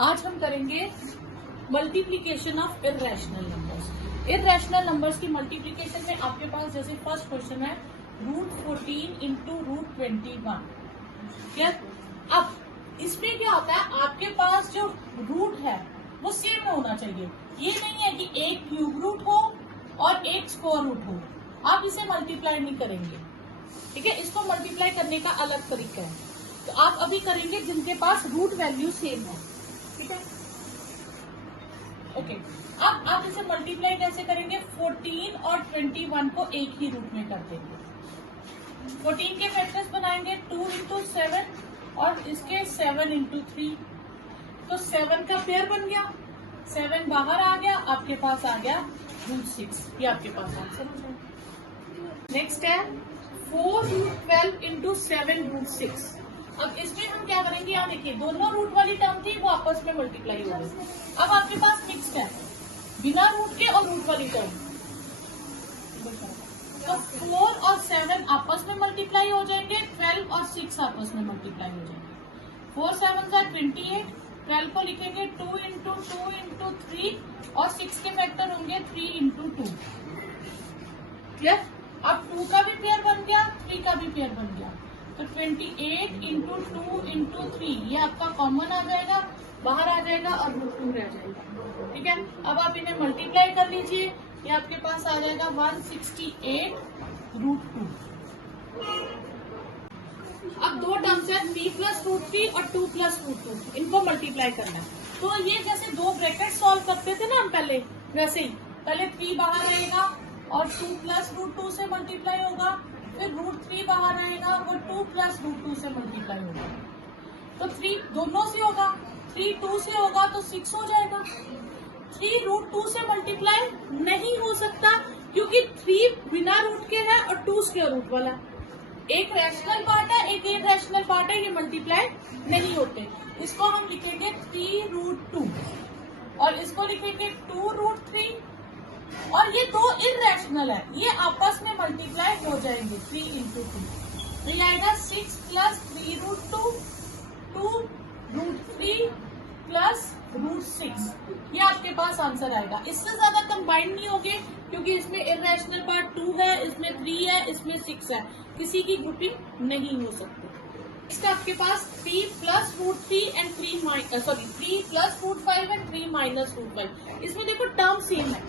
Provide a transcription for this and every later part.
आज हम करेंगे multiplication of irrational numbers. Irrational numbers की मल्टीप्लीकेशन में आपके पास जैसे फर्स्ट क्वेश्चन है √14 इंटू √21। क्लियर? अब इसमें क्या होता है, आपके पास जो रूट है वो सेम होना चाहिए। ये नहीं है कि एक क्यूब रूट हो और एक स्क्वायर रूट हो, आप इसे मल्टीप्लाई नहीं करेंगे। ठीक है, इसको मल्टीप्लाई करने का अलग तरीका है। तो आप अभी करेंगे जिनके पास रूट वैल्यू सेम है। ठीक है, ओके। अब आप इसे मल्टीप्लाई कैसे करेंगे? 14 और 21 को एक ही रूट में कर देंगे। 14 के फैक्टर्स बनाएंगे 2 इंटू 7 और इसके 7 इंटू 3। तो 7 का पेयर बन गया, 7 बाहर आ गया, आपके पास आ गया √6। ये आपके पास आंसर हो जाएगा। नेक्स्ट है 4√12 इंटू 7√6। अब इसमें हम क्या करेंगे, यहाँ देखिए दोनों रूट वाली टर्म थी वो आपस में मल्टीप्लाई हो गई। अब आपके पास मिक्स्ड है बिना रूट के और रूट वाली टर्म। तो 4 और 7 आपस में मल्टीप्लाई हो जाएंगे, 12 और 6 आपस में मल्टीप्लाई हो जाएंगे। 4 7 का 28, 12 को लिखेंगे 2 इंटू 2 इंटू 3 और 6 के फैक्टर होंगे 3 इंटू 2। क्लियर? अब 2 का भी पेयर बन गया, 3 का भी पेयर बन गया। तो 28 इंटू 2 इंटू 3 ये आपका कॉमन आ जाएगा, बाहर आ जाएगा और √2 रह जाएगा। ठीक है, अब आप इन्हें मल्टीप्लाई कर लीजिए, ये आपके पास आ जाएगा 168√2। अब दो टर्म्स है 3 प्लस √3 और 2 प्लस √2, इनको मल्टीप्लाई करना है। तो ये जैसे दो ब्रैकेट सॉल्व करते थे ना हम पहले, वैसे ही पहले 3 बाहर आएगा और 2 प्लस √2 से मल्टीप्लाई होगा, फिर √3 बाहर आएगा और 2 प्लस √2 से मल्टीप्लाई होगा। तो 3 दोनों से होगा, 3 2 से होगा तो 6 हो जाएगा। 3 √2 से मल्टीप्लाई नहीं हो सकता क्योंकि 3 बिना रूट के है और 2 स्क्वायर रूट वाला। एक रैशनल पार्ट है, एक इरैशनल पार्ट है, ये मल्टीप्लाई नहीं होते। इसको हम लिखेंगे 3√2 और इसको लिखेंगे 2√3 और ये दो इरैशनल है, ये आपस में मल्टीप्लाई हो जाएंगे 3 इंटू 2। तो ये आएगा 6 प्लस 3√2 2√3 प्लस √6। ये आपके पास आंसर आएगा। इससे ज्यादा कंबाइंड नहीं होंगे क्योंकि इसमें इरैशनल पार्ट 2 है, इसमें 3 है, इसमें 6 है, किसी की ग्रुपिंग नहीं हो सकती। इसका आपके पास 3 plus √3 and 3 plus √5 and 3 minus √5। इसमें देखो टर्म सेम है,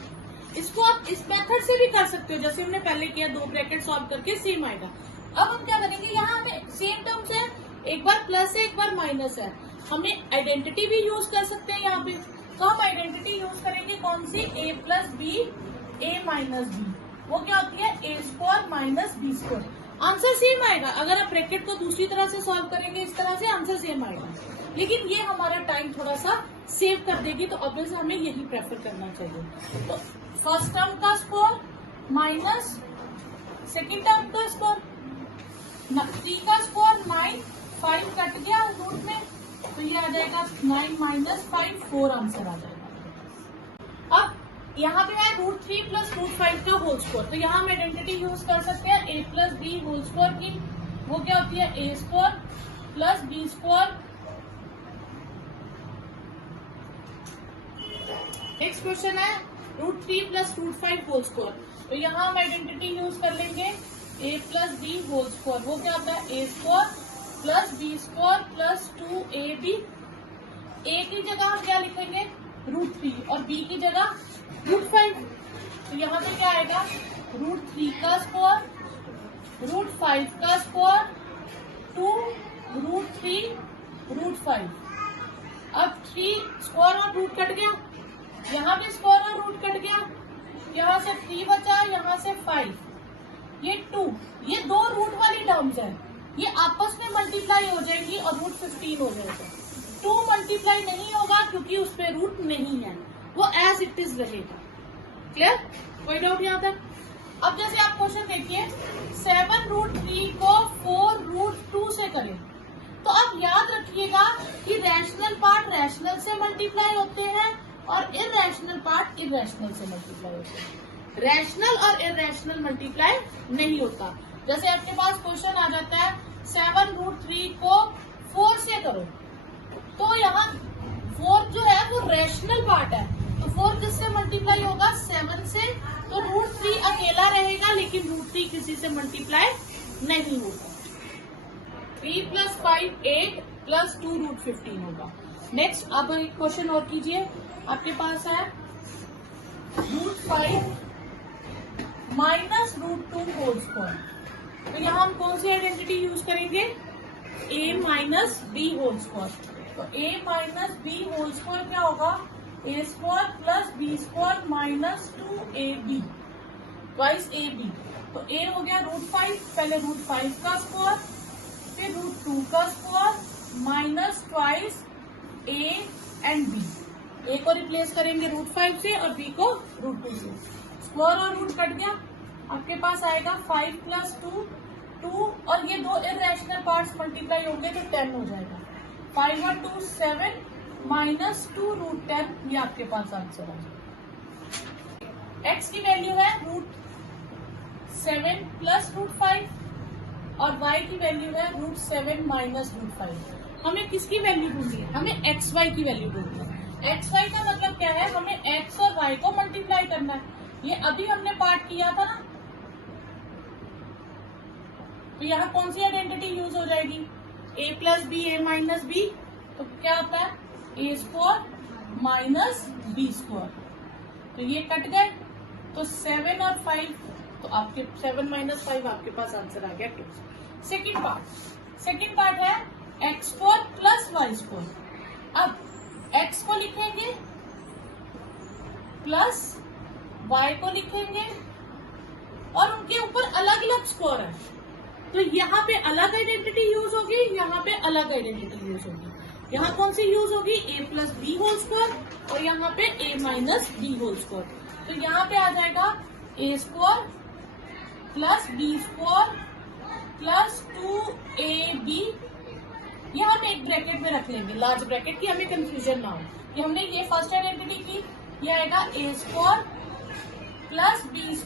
इसको आप इस मेथड से भी कर सकते हो जैसे हमने पहले किया, दो ब्रैकेट सॉल्व करके सेम आएगा। अब हम क्या करेंगे, यहाँ हमें सेम टर्म्स है, एक बार प्लस है एक बार माइनस है, हमें आइडेंटिटी भी यूज कर सकते हैं यहाँ पे। तो हम आइडेंटिटी यूज करेंगे कौन सी? a plus b a minus b. वो क्या होती है? a square minus b square. Answer same आएगा। अगर आप ब्रैकेट को दूसरी तरह से सॉल्व करेंगे इस तरह से, आंसर सेम आएगा, लेकिन ये हमारा टाइम थोड़ा सा सेव कर देगी, तो ऑब्वियसली हमें यही प्रेफर करना चाहिए। तो फर्स्ट टर्म का स्क्वायर माइनस सेकेंड टर्म का स्क्वायर, 3 का स्क्वायर 9, 5 कट गया रूट में, तो ये आ जाएगा 9 माइनस 5, 4 आंसर आ जाएगा। अब यहाँ पे है √3 प्लस √5 का होल स्क्वायर, तो यहाँ हम आइडेंटिटी यूज कर सकते हैं a plus b whole square की। वो क्या होती है? a square plus b square. Next question है √3 प्लस √5 होल स्क्वायर, तो यहाँ हम आइडेंटिटी यूज कर लेंगे a plus b whole square. वो क्या होता है? a square plus b square plus 2ab। a की जगह हम क्या लिखेंगे? √3 और b की जगह √5। तो यहाँ पे क्या आएगा? √3 का स्क्वायर √5 का स्क्वायर 2 √3 √5। अब 3 स्क्वायर और रूट कट गया, यहाँ पे स्क्वायर और रूट कट गया, यहाँ से 3 बचा, यहाँ से 5, ये 2, ये दो रूट वाली टर्म्स है, ये आपस में मल्टीप्लाई हो जाएंगी और √15 हो जाएगा। 2 मल्टीप्लाई नहीं होगा क्योंकि उस पे रूट नहीं है, वो एज इट इज रहेगा। क्लियर? कोई डाउट यहाँ तक? अब जैसे आप क्वेश्चन देखिए 7√3 को 4√2 से करें, तो आप याद रखिएगा कि रैशनल पार्ट रैशनल से मल्टीप्लाई होते हैं और इरैशनल पार्ट इरैशनल से मल्टीप्लाई होते हैं। रैशनल और इरैशनल मल्टीप्लाई नहीं होता। जैसे आपके पास क्वेश्चन आ जाता है 7√3 को 4 से करो, तो यहाँ 4 इरेशनल पार्ट है तो 4 किससे मल्टीप्लाई होगा, 7 से। तो √3 अकेला रहेगा लेकिन √3 किसी से मल्टीप्लाई नहीं होगा। 3 + 5 8 + 2 √15 होगा। नेक्स्ट अब एक क्वेश्चन और कीजिए, आपके पास है √5 - √2 होल स्क्वायर। तो यहाँ हम कौन सी आइडेंटिटी यूज करेंगे, a - b होल स्क्वायर। तो a - b होल स्क्वायर क्या होगा, a² + b² - 2ab twice ab। तो a हो गया √5, पहले √5 का स्क्वायर, फिर √2 का square minus twice a and b। a को रिप्लेस करेंगे √5 से और b को √2 से। स्क्वायर और रूट कट गया, आपके पास आएगा 5 + 2 2 और ये दो इरेशनल पार्ट्स मल्टीप्लाई होंगे तो 10 हो जाएगा। 5 और 2 7 - 2 √10, ये आपके पास आंसर है। x की वैल्यू है √7 + √5 और y की वैल्यू है √7 - √5। हमें किसकी वैल्यू ढूंढनी है, हमें xy की वैल्यू ढूंढनी है। xy का मतलब क्या है, हमें x और y को मल्टीप्लाई करना है। ये अभी हमने पार्ट किया था ना, तो यहाँ कौन सी आइडेंटिटी यूज हो जाएगी, a + b a - b। तो क्या आता है a² - b²। तो ये कट गए, तो 7 और 5, तो आपके 7 - 5 आपके पास आंसर आ गया 2। सेकेंड पार्ट है x² + y²। अब x को लिखेंगे प्लस y को लिखेंगे और उनके ऊपर अलग अलग स्क्वायर है, तो यहाँ पे अलग आइडेंटिटी यूज होगी, यहाँ पे अलग आइडेंटिटी यूज होगी। यहाँ कौन सी यूज होगी, a + b होल स्क्वायर और यहाँ पे a - b होल स्क्वायर। तो यहाँ पे आ जाएगा a² + b² + 2ab। ये हम एक ब्रैकेट में रख लेंगे, लार्ज ब्रैकेट की, हमें कंफ्यूजन ना हो। ये हमने ये फर्स्ट आइडेंटिटी की, ये आएगा a² + b² -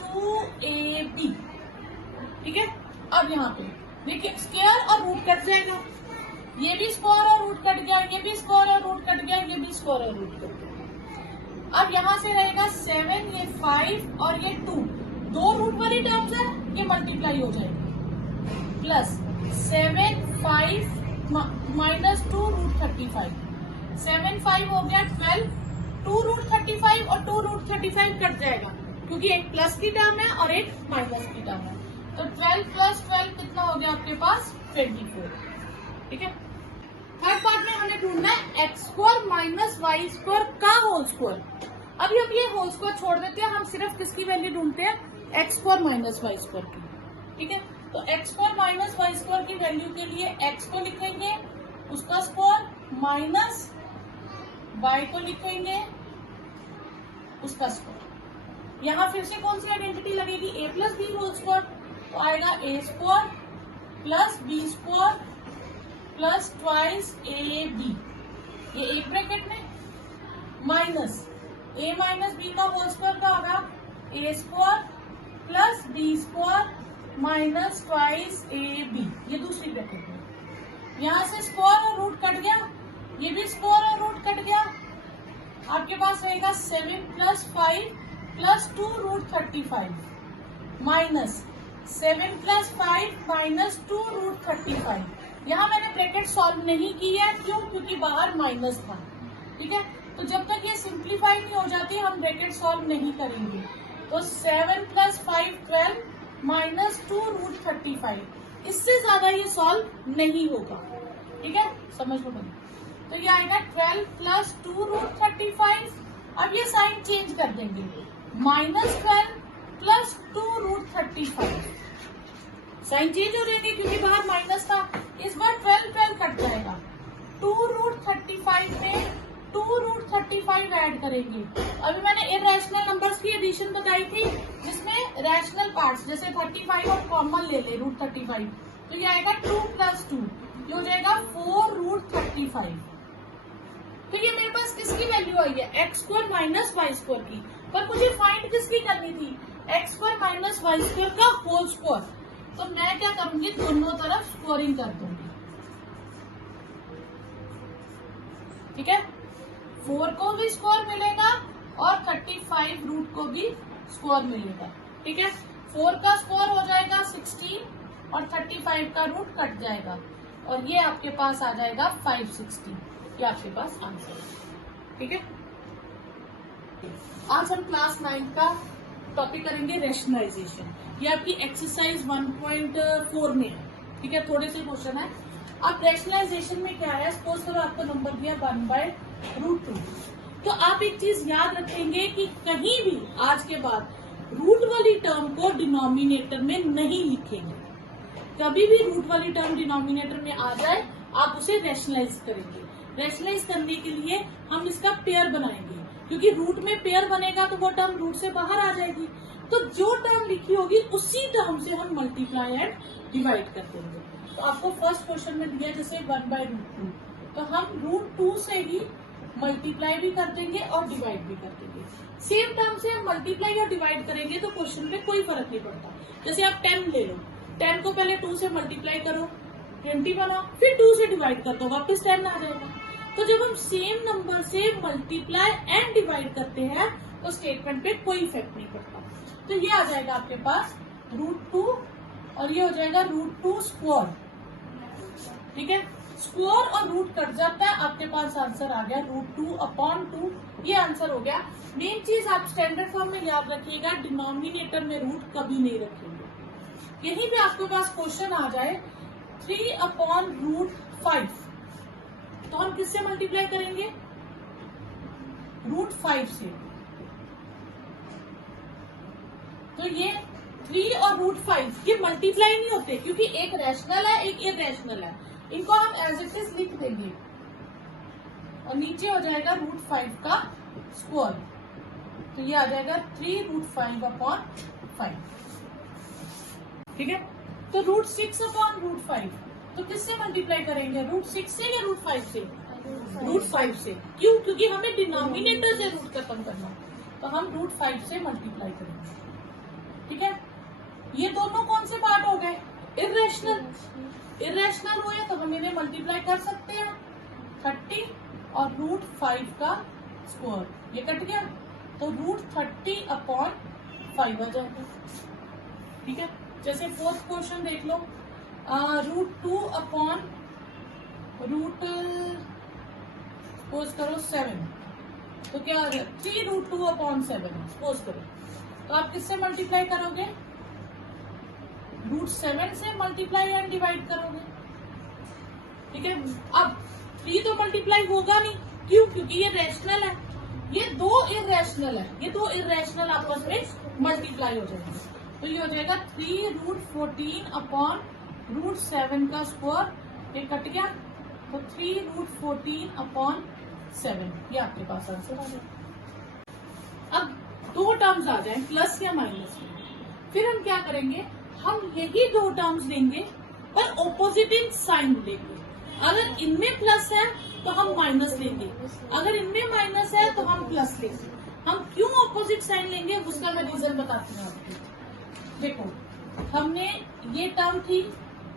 2ab। ठीक है, अब यहाँ पे देखिए स्क्वायर और रूट कट जाएगा, ये भी स्क्वायर और रूट कट गया, ये भी स्क्वायर और रूट कट गया, ये भी स्क्वायर और रूट कट गया। अब यहाँ से रहेगा 7, ये 5 और ये 2, दो रूट वाली टर्म्स है, ये मल्टीप्लाई हो जाएगी, प्लस 7 5 - 2 √35। 7 5 हो गया 12, 2 √35 और 2 √35 कट जाएगा क्योंकि एक प्लस की टर्म है और एक माइनस की टर्म है। तो 12 + 12 कितना हो गया आपके पास, 24। ठीक है, थर्ड पार्ट में हमें ढूंढना है x² - y² का होल स्क्वायर। अभी हम ये होल स्क्वायर छोड़ देते हैं, हम सिर्फ किसकी वैल्यू ढूंढते हैं, x² - y² की। ठीक है, तो x² - y² की वैल्यू के लिए x को लिखेंगे उसका स्क्वायर माइनस y को लिखेंगे उसका स्क्वायर। यहाँ फिर से कौन सी आइडेंटिटी लगेगी, a + b होल स्क्वायर। तो आएगा a² + b² + ट्वाइस ab, ये एक ब्रैकेट में, माइनस a - b का होल स्क्वायर का होगा a² + b² - ट्वाइस ab, ये दूसरी ब्रैकेट में। यहाँ से स्क्वायर और रूट कट गया, ये भी स्क्वायर और रूट कट गया, आपके पास रहेगा 7 + 5 + 2 √35 माइनस 7 + 5 - 2 √35। यहाँ मैंने ब्रैकेट सॉल्व नहीं की है, क्यों, क्योंकि बाहर माइनस था। ठीक है, तो जब तक ये सिंप्लीफाई नहीं हो जाती हम ब्रैकेट सॉल्व नहीं करेंगे। तो 7 + 5 12 - 2 √35, इससे ज्यादा ये सॉल्व नहीं होगा। ठीक है, समझ लो। तो ये आएगा 12 + 2 √35। अब ये साइन चेंज कर देंगे, -12 + 2 √35, साइन चेंज हो जाएगी क्योंकि बाहर माइनस था। इस बार 12 कट जाएगा, 2 √35 में 2 √35 ऐड करेंगे। अभी मैंने इरेशनल नंबर्स की एडिशन बताई थी जिसमें रैशनल पार्ट्स जैसे 35 और कॉमन ले ले √35, तो ये आएगा 2 + 2, ये हो जाएगा 4 √35। तो ये मेरे पास किसकी वैल्यू आई है, x² - y² की, पर मुझे फाइंड किसकी करनी थी, x² - y² का होल स्क्वायर। तो मैं क्या करूंगी, दोनों तरफ स्क्वायरिंग कर दूंगी। ठीक है, 4 को भी स्क्वायर मिलेगा और 35 रूट को भी स्क्वायर मिलेगा। ठीक है, 4 का स्क्वायर हो जाएगा 16 और 35 का रूट कट जाएगा और ये आपके पास आ जाएगा 560। ये आपके पास आंसर है। ठीक है, आज हम क्लास 9 का टॉपिक करेंगे रेशनलाइजेशन। ये आपकी एक्सरसाइज 1.4 में है। ठीक है, थोड़े से क्वेश्चन है। अब रेशनलाइजेशन में क्या है, सपोज करो आपको नंबर दिया 1/√2, तो आप एक चीज याद रखेंगे कि कहीं भी आज के बाद रूट वाली टर्म को डिनोमिनेटर में नहीं लिखेंगे। कभी भी रूट वाली टर्म डिनोमिनेटर में आ जाए आप उसे रेशनलाइज करेंगे। रेशनलाइज करने के लिए हम इसका पेयर बनाएंगे, क्योंकि रूट में पेयर बनेगा तो वो टर्म रूट से बाहर आ जाएगी। तो जो टर्म लिखी होगी उसी टर्म से हम मल्टीप्लाई एंड डिवाइड कर देंगे। तो आपको फर्स्ट क्वेश्चन में दिया जैसे 1/√2, तो हम √2 से ही मल्टीप्लाई भी कर देंगे और डिवाइड भी कर देंगे। सेम टर्म से हम मल्टीप्लाई और डिवाइड करेंगे तो क्वेश्चन में कोई फर्क नहीं पड़ता। जैसे आप 10 ले लो, 10 को पहले 2 से मल्टीप्लाई करो, 20 बनाओ, फिर 2 से डिवाइड कर दो, वापस 10 आ जाएगा। तो जब हम सेम नंबर से मल्टीप्लाई एंड डिवाइड करते हैं तो स्टेटमेंट पे कोई इफेक्ट नहीं पड़ता। तो ये आ जाएगा आपके पास √2 और ये हो जाएगा √2 स्क्वायर। ठीक है, स्क्वायर और रूट कट जाता है, आपके पास आंसर आ गया √2/2। ये आंसर हो गया। मेन चीज आप स्टैंडर्ड फॉर्म में याद रखिएगा, डिनोमिनेटर में रूट कभी नहीं रखेंगे। यहीं पे आपके पास क्वेश्चन आ जाए 3/√5, तो हम किससे मल्टीप्लाई करेंगे, √5 से। तो ये 3 और √5 ये मल्टीप्लाई नहीं होते, क्योंकि एक रैशनल है एक इररेशनल है। इनको हम एज इट इज लिख देंगे और नीचे हो जाएगा √5 का स्क्वायर। तो ये आ जाएगा 3√5/5। ठीक है, तो √6/√5 तो किससे मल्टीप्लाई करेंगे, √6 से या √5 से, √5 से। क्यों, क्योंकि हमें डिनोमिनेटर से रूट खत्म करना, तो हम √5 से मल्टीप्लाई करेंगे। ठीक है, ये दोनों कौन से पार्ट हो गए, इररेशनल। इररेशनल हुए तो हम इन्हें मल्टीप्लाई कर सकते हैं, 30 और √5 का स्क्वायर, ये कट गया तो √30/5 आ जाएगा। ठीक है, जैसे फोर्थ क्वेश्चन देख लो, √2/√ सपोज करो 7, तो क्या आ गया 3√2/7 सपोज करो। तो आप किससे मल्टीप्लाई करोगे, √7 से मल्टीप्लाई एंड डिवाइड करोगे। ठीक है, अब 3 तो मल्टीप्लाई होगा नहीं, क्यों, क्योंकि ये रैशनल है, ये दो इररेशनल है, ये दो इररेशनल आपस में मल्टीप्लाई हो जाएंगे। तो ये हो जाएगा 3√14/√7 का स्क्वायर, ये कट गया तो 3√14/7। ये आपके पास आंसर आ जाएगा। अब दो टर्म्स आ जाए प्लस या माइनस में, फिर हम क्या करेंगे, हम यही दो टर्म्स लेंगे पर ऑपोजिटिंग साइन लेंगे। अगर इनमें प्लस है तो हम माइनस लेंगे, अगर इनमें माइनस है तो हम प्लस लेंगे। हम क्यों ऑपोजिट साइन लेंगे उसका मैं रीजन बताती हूँ आपको। देखो, हमने ये टर्म थी,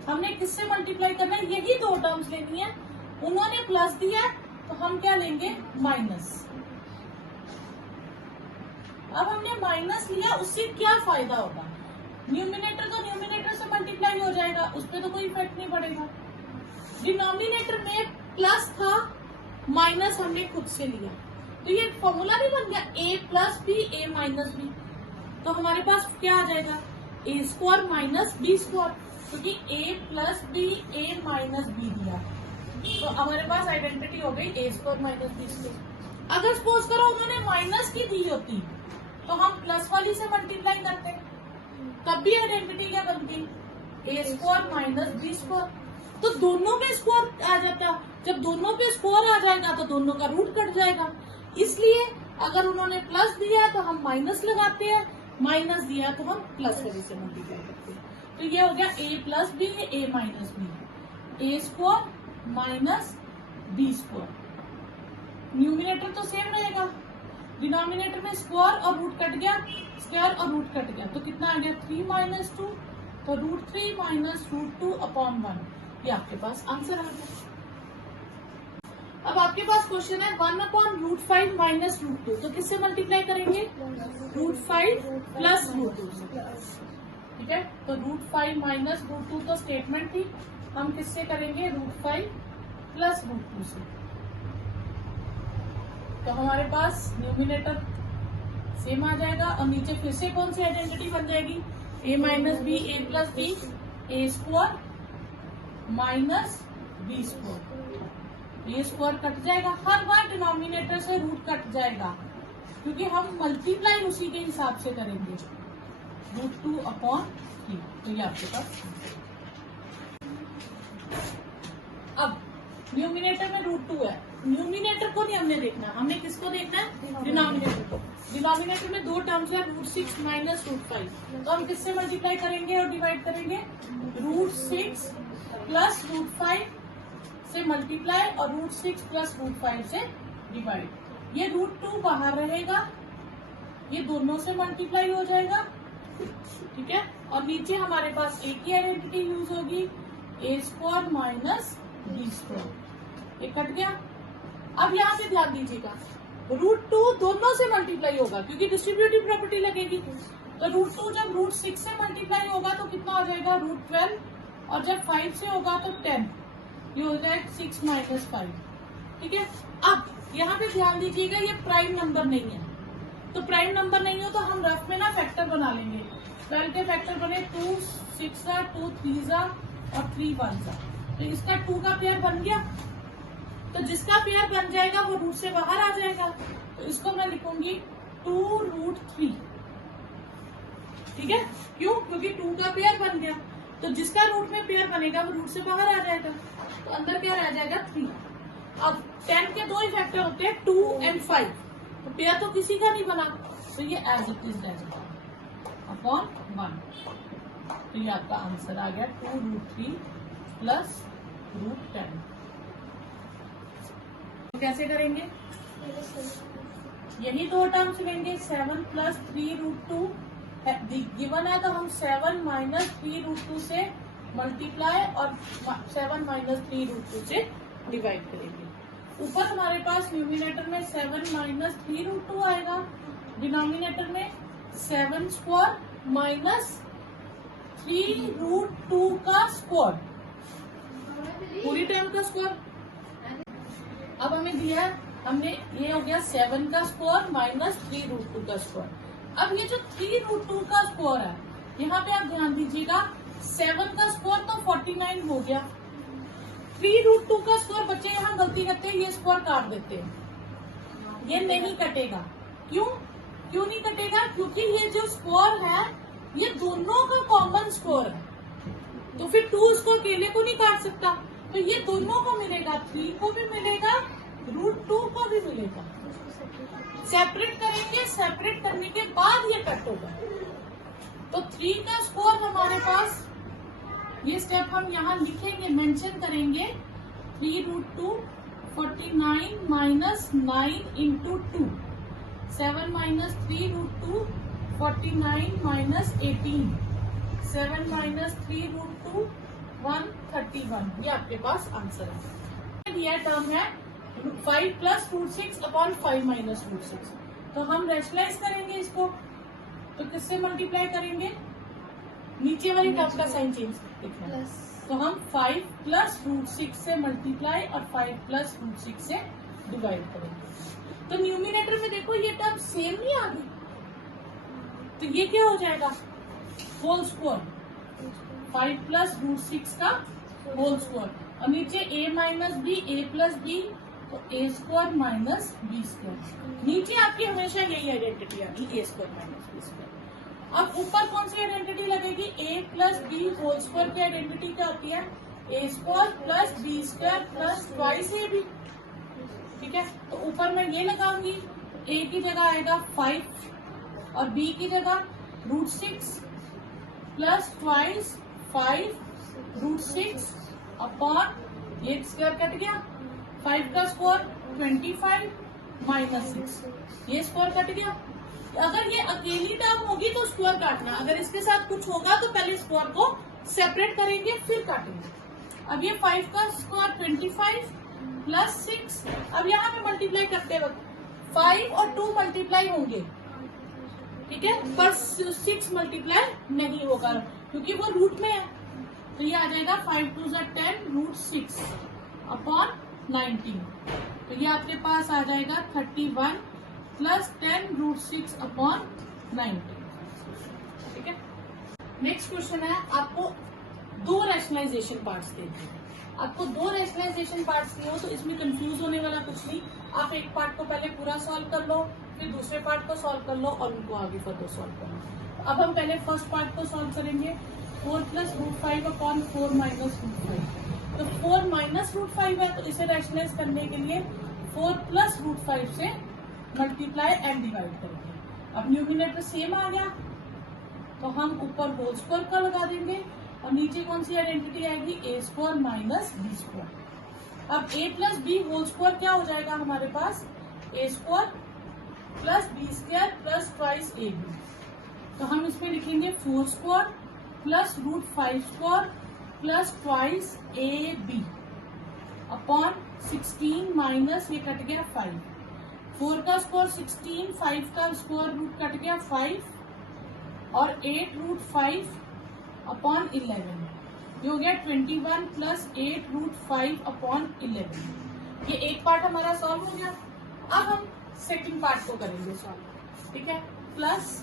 हमने किससे मल्टीप्लाई करना है, यही दो टर्म्स लेनी है। उन्होंने प्लस दिया तो हम क्या लेंगे, माइनस। अब हमने माइनस लिया, उससे क्या फायदा होगा, न्यूमिनेटर तो न्यूमिनेटर से मल्टीप्लाई हो जाएगा, उस पर तो कोई इफेक्ट नहीं पड़ेगा। डिनोमिनेटर में प्लस था, माइनस हमने खुद से लिया, तो ये फॉर्मूला भी बन गया a+b a-b। तो हमारे पास क्या आ जाएगा, a² माइनस b², क्योंकि a+b a-b दिया, तो हमारे पास आइडेंटिटी हो गई a² माइनस b²। अगर सपोज करो उन्होंने माइनस की दी होती तो हम प्लस वाली से मल्टीप्लाई करते, तब भी आइडेंटिटी क्या बनती, a² माइनस b²। तो दोनों पे स्क्वायर आ जाता, जब दोनों पे स्क्वायर आ जाएगा तो दोनों का रूट कट जाएगा। इसलिए अगर उन्होंने प्लस दिया तो हम माइनस लगाते हैं, माइनस दिया तो हम प्लस वाले से मल्टीप्लाई करते हैं। तो ये हो गया a+b a-b, a² minus b²। Numerator तो सेम रहेगा, डिनोमिनेटर में स्क्वायर और रूट कट गया, स्क्वायर और रूट कट गया, तो कितना आ गया 3 - 2, तो √3 - √2/1। ये आपके पास आंसर आ गया। अब आप आपके पास क्वेश्चन है 1/√5 माइनस √2, तो किससे मल्टीप्लाई करेंगे? √5 प्लस √2 से। ठीक है, तो √5 माइनस √2 तो स्टेटमेंट थी, हम किससे करेंगे? √5 प्लस √2 से। तो हमारे पास न्यूमिनेटर सेम आ जाएगा और नीचे फिर से कौन सी आइडेंटिटी बन जाएगी? a minus b a plus b a square minus b square. A square cut जाएगा, हर बार डिनोमिनेटर से रूट कट जाएगा क्योंकि हम मल्टीप्लाई उसी के हिसाब से करेंगे। √2/3, तो ये आपके पास। अब न्यूमिनेटर में √2 है, न्यूमिनेटर को नहीं हमने देखना, हमने किसको देखना है? डिनोमिनेटर को। डिनोमिनेटर में दो टर्म्स है √6 माइनस √5, तो हम किससे मल्टीप्लाई करेंगे और डिवाइड करेंगे? √6 प्लस √5 से मल्टीप्लाई और √6 प्लस √5 से डिवाइड। ये √2 बाहर रहेगा, ये दोनों से मल्टीप्लाई हो जाएगा। ठीक है, और नीचे हमारे पास एक ही आइडेंटिटी यूज होगी, a square minus b square. ये कट गया। अब यहाँ पे ध्यान दीजिएगा, √2 दोनों से मल्टीप्लाई होगा क्योंकि डिस्ट्रीब्यूटिव प्रॉपर्टी लगेगी। तो √2 जब √6 से मल्टीप्लाई होगा तो कितना हो जाएगा? √12, और जब 5 से होगा तो 10। ये हो जाएगा 6 माइनस 5। ठीक है, अब यहाँ पे ध्यान दीजिएगा, ये प्राइम नंबर नहीं है, तो प्राइम नंबर नहीं हो तो हम रफ में ना फैक्टर बना लेंगे। 12 के फैक्टर बने 2 6 2 3 और 3 1। तो इसका 2 का पेयर बन गया, तो जिसका पेयर बन जाएगा वो रूट से बाहर आ जाएगा, तो इसको मैं लिखूंगी 2√3। ठीक है, क्यों? क्योंकि 2 का पेयर बन गया, तो जिसका रूट में पेयर बनेगा वो रूट से बाहर आ जाएगा, तो अंदर क्या रह जाएगा? 3। अब 10 के दो ही फैक्टर होते हैं 2 और 5, तो पेयर तो किसी का नहीं बना, तो ये एज इट इज रहेगा अपॉन 1। तो ये आपका आंसर आ गया 2√3 प्लस √10। कैसे करेंगे? यही दो टर्म्स लेंगे, 7 प्लस 3√2 गिवन है, तो हम 7 माइनस 3√2 से मल्टीप्लाई और 7 माइनस 3√2 से डिवाइड करेंगे। ऊपर हमारे पास न्यूमिनेटर में 7 माइनस 3√2 आएगा, डिनोमिनेटर में 7 स्क्वायर माइनस 3√2 का स्क्वायर, पूरी टर्म का स्क्वायर। अब हमें दिया है, हमने ये हो गया 7 का स्क्वायर माइनस 3√2 का स्क्वायर। अब ये जो 3√2 का स्क्वायर है, यहाँ पे आप ध्यान दीजिएगा, 7 का स्क्वायर तो 49 हो गया, 3√2 का स्क्वायर बच्चे यहाँ गलती करते हैं, ये स्क्वायर काट देते हैं, ये नहीं कटेगा। क्यों? क्यों नहीं कटेगा? क्योंकि ये जो स्क्वायर है ये दोनों का कॉमन स्क्वायर है, तो फिर 2 इसको अकेले को नहीं काट सकता, तो ये दोनों को मिलेगा, 3 को भी मिलेगा, √2 को भी मिलेगा। सेपरेट करेंगे, सेपरेट करने के बाद ये कट होगा, तो 3 का स्क्वायर हमारे पास, ये स्टेप हम यहाँ लिखेंगे, मेंशन करेंगे, 3√2 49 minus 9 into 2, 7 minus 3√2 49 minus 18, 7 minus 3√2 131। ये आपके पास आंसर है। दिया टर्म है 5 प्लस √6 अपॉन 5 माइनस √6, तो हम रेशनलाइज करेंगे इसको, तो किससे मल्टीप्लाई करेंगे? नीचे वाली टर्म का साइन चेंज लिखना है, तो हम 5 प्लस √6 से मल्टीप्लाई और 5 प्लस √6 से डिवाइड करेंगे। तो न्यूमिनेटर में देखो ये टर्म सेम नहीं आ गई, तो ये क्या हो जाएगा? होल स्क्वायर, 5 प्लस √6 का होल स्क्वायर, और नीचे a minus b a plus b, तो a square minus b square. नीचे आपकी हमेशा यही आइडेंटिटी आती है, a square minus b square. अब ऊपर कौन सी आइडेंटिटी लगेगी? a plus b whole square की आइडेंटिटी क्या होती है? a square plus b square plus twice a b. ठीक है, तो ऊपर मैं ये लगाऊंगी, a की जगह आएगा 5 और b की जगह √6 प्लस ट्वाइस 5 √6 अपॉन, ये स्क्वायर कट गया, 5 का स्क्वायर 25 माइनस 6, ये स्क्वायर कट गया। अगर ये अकेली टर्म होगी तो स्क्वायर काटना, अगर इसके साथ कुछ होगा तो पहले स्क्वायर को सेपरेट करेंगे फिर काटेंगे। अब ये 5 का स्क्वायर 25 प्लस 6। अब यहाँ पे मल्टीप्लाई करते वक्त 5 और 2 मल्टीप्लाई होंगे, ठीक है, पर 6 मल्टीप्लाई नहीं होगा क्योंकि वो रूट में है। तो ये आ जाएगा 5 2 10 रूट 6 अपॉन 19। तो ये आपके पास आ जाएगा 31 प्लस 10 रूट 6 अपॉन 19, ठीक है। नेक्स्ट क्वेश्चन है, आपको दो रैशनलाइजेशन पार्ट्स देते हैं। आपको दो रैशनलाइजेशन पार्ट्स दिए हो तो इसमें कंफ्यूज होने वाला कुछ नहीं। आप एक पार्ट को पहले पूरा सॉल्व कर लो, फिर दूसरे पार्ट को सॉल्व कर लो और उनको आगे फर्दर सॉल्व कर लो। अब हम पहले फर्स्ट पार्ट को सॉल्व करेंगे। 4 plus root 5 upon 4 minus root 5। तो 4 माइनस रूट 5 है तो इसे रैशनलाइज करने के लिए 4 प्लस रूट 5 से मल्टीप्लाई एंड डिवाइड करेंगे। अब न्यूमिनेटर सेम आ गया तो हम ऊपर होल स्क्वायर का लगा देंगे और नीचे कौन सी आइडेंटिटी आएगी, a square minus b square. अब a plus b whole square क्या हो जाएगा हमारे पास, a square plus b square plus twice a b. तो हम इसमें लिखेंगे 4 square plus root 5 square plus twice a b upon 16 minus ये कट गया 5। 4 का स्क्वायर 16, 5 का स्क्वायर रूट कट गया 5 और 8 रूट 5 अपॉन 11। ये हो गया 21 प्लस 8 रूट 5 अपॉन 11। ये एक पार्ट हमारा सॉल्व हो गया। अब हम सेकंड पार्ट को करेंगे सॉल्व, ठीक है। Plus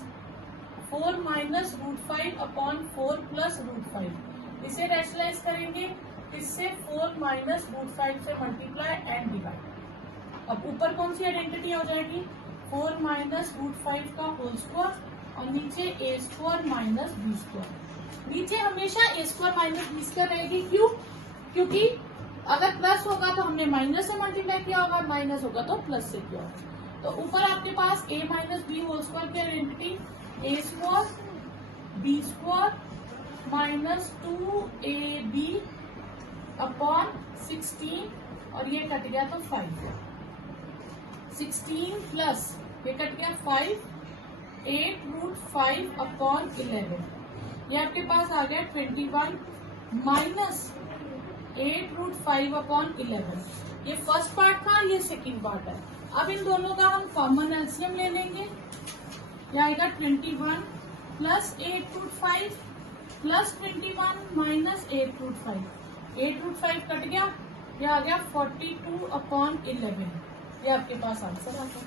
4 minus root 5 upon 4 plus root 5। इसे रैशनलाइज करेंगे, इससे 4 माइनस रूट 5 से मल्टीप्लाई एंड डिवाइड। अब ऊपर कौन सी आइडेंटिटी हो जाएगी, 4 माइनस रूट 5 का होल स्क्वायर और नीचे ए स्क्वायर माइनस बी स्क्वायर। नीचे हमेशा ए स्क्वायर माइनस बी स्क्वायर रहेगी, क्यों, क्योंकि अगर प्लस होगा तो हमने माइनस से मल्टीप्लाई किया होगा, माइनस होगा तो प्लस से किया होगा। तो ऊपर आपके पास a minus b whole square की identity a square b square minus 2ab upon 16 और ये कट गया तो 5। 16 प्लस ये कट गया 5, 8 रूट 5 अपॉन 11। ये आपके पास आ गया 21 माइनस 8 रूट 5 अपॉन 11। ये फर्स्ट पार्ट था, ये सेकंड पार्ट है। अब इन दोनों का हम कॉमन एलसीएम ले लेंगे। ये आएगा 21 plus 8 root 5 plus 21 minus 8 root 5। 8 root 5 cut गया, ये आ गया 42 अपॉन 11। ये आपके पास आंसर आ गया।